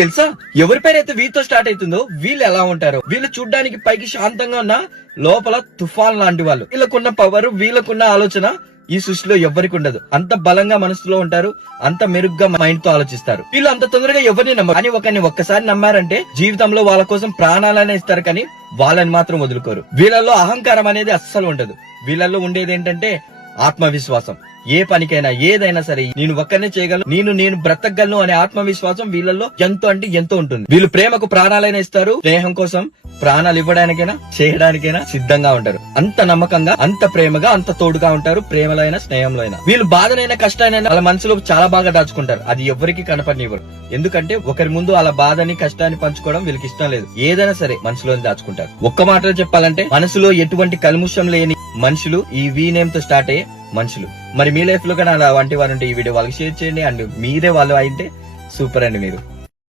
తెలుసా ఎవరి పేరైతే వీతో స్టార్ట్ అవుతుందో వీళ్ళు ఎలా ఉంటారో. వీళ్ళు చూడ్డానికి పైకి శాంతంగా ఉన్న లోపల తుఫాన్ లాంటి వాళ్ళు. వీళ్ళకున్న పవర్, వీళ్ళకున్న ఆలోచన ఈ సృష్టిలో ఎవరికి ఉండదు. అంత బలంగా మనసులో ఉంటారు, అంత మెరుగ్గా మైండ్ తో ఆలోచిస్తారు. వీళ్ళు అంత తొందరగా ఎవరిని నమ్మరు. కానీ ఒకరిని ఒక్కసారి నమ్మారంటే జీవితంలో వాళ్ళ కోసం ప్రాణాలనే ఇస్తారు, కానీ వాళ్ళని మాత్రం వదులుకోరు. వీళ్ళల్లో అహంకారం అనేది అస్సలు ఉండదు. వీళ్ళల్లో ఉండేది ఏంటంటే ఆత్మవిశ్వాసం. ఏ పనికైనా ఏదైనా సరే నేను ఒక్కనే చేయగలను, నేను బ్రతకగలను అనే ఆత్మవిశ్వాసం వీళ్ళల్లో ఎంతో అంటే ఎంతో ఉంటుంది. వీళ్ళు ప్రేమకు ప్రాణాలైనా ఇస్తారు, స్నేహం కోసం ప్రాణాలు ఇవ్వడానికైనా చేయడానికైనా సిద్ధంగా ఉంటారు. అంత నమ్మకంగా, అంత ప్రేమగా, అంత తోడుగా ఉంటారు. ప్రేమలో అయినా స్నేహంలో అయినా వీళ్ళు బాధనైనా కష్టానైనా వాళ్ళ మనసులో చాలా బాగా దాచుకుంటారు. అది ఎవరికి కనపడనివ్వరు. ఎందుకంటే ఒకరి ముందు వాళ్ళ బాధని కష్టాన్ని పంచుకోవడం వీళ్ళకి ఇష్టం లేదు. ఏదైనా సరే మనసులోని దాచుకుంటారు. ఒక్క మాటలో చెప్పాలంటే మనసులో ఎటువంటి కల్ముషం లేని మనుషులు ఈ వీ నేమ్ తో స్టార్ట్ అయ్యే మనుషులు. మరి మీ లైఫ్ లో కానీ అలా వంటి వారు ఉంటే ఈ వీడియో వాళ్ళకి షేర్ చేయండి. అండ్ మీరే వాళ్ళు అయితే సూపర్ అండి మీరు.